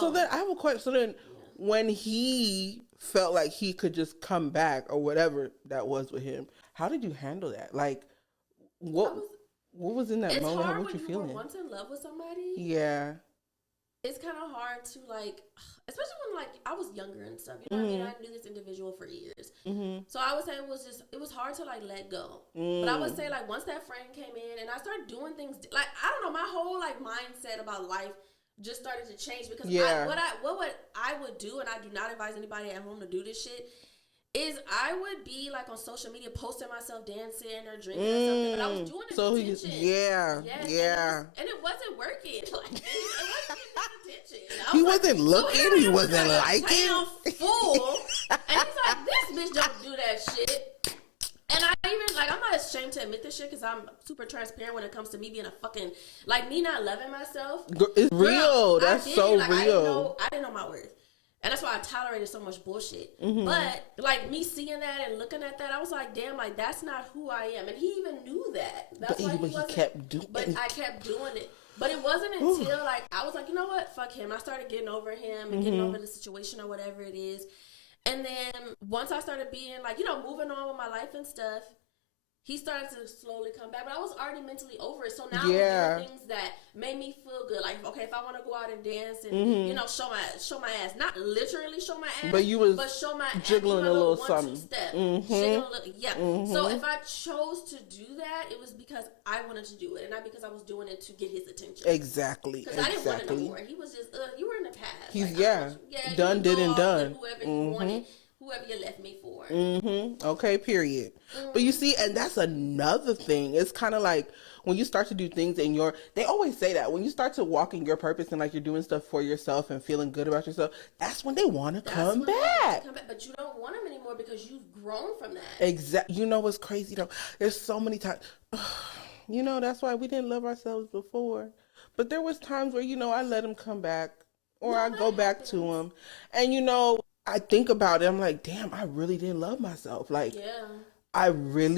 So then I have a question. So then, when he felt like he could just come back or whatever that was with him, how did you handle that? Like, what was in that moment? How Hard what you when you feeling? were once in love with somebody. Yeah. It's kind of hard to like, especially when like I was younger and stuff. You know what I mean? I knew this individual for years, so I would say it was hard to like let go. But I would say like once that friend came in and I started doing things like I don't know, my whole like mindset about life just started to change because what I would do, and I do not advise anybody at home to do this shit, is I would be like on social media posting myself dancing or drinking or something, but I was doing it for attention. And it wasn't working. Like it wasn't getting his attention. He wasn't looking. He wasn't liking. Fool. And he's like, this bitch don't do that shit. And I even like I'm not ashamed to admit this shit because I'm super transparent when it comes to me being a fucking like me not loving myself. It's real. That's so real. I didn't know my worth. And that's why I tolerated so much bullshit. But like me seeing that and looking at that, I was like, damn, like that's not who I am. And he even knew that. That's why he kept doing it. But I kept doing it. But it wasn't until like I was like, you know what? Fuck him. I started getting over him and getting over the situation or whatever it is. And then once I started being like, you know, moving on with my life and stuff, he started to slowly come back, but I was already mentally over it. So now I'm doing things that made me feel good. Like, okay, if I want to go out and dance and you know show my ass, not literally show my ass, but show my jiggling ass, a little something. Step, jiggling a little, So if I chose to do that, it was because I wanted to do it, and not because I was doing it to get his attention. Exactly. Because I didn't want it no more. He was just, you were in the past. He's like, done, did, and done. Whoever you wanted. Whoever you left me for. Okay, period. But you see, and that's another thing. It's kind of like when you start to do things and they always say that when you start to walk in your purpose and like you're doing stuff for yourself and feeling good about yourself, that's when they want to come back. But you don't want them anymore because you've grown from that. Exactly. You know what's crazy though? There's so many times, you know, that's why we didn't love ourselves before. But there was times where, you know, I let him come back or I go back to him. And, you know, I think about it. I'm like, damn, I really didn't love myself. Like, I really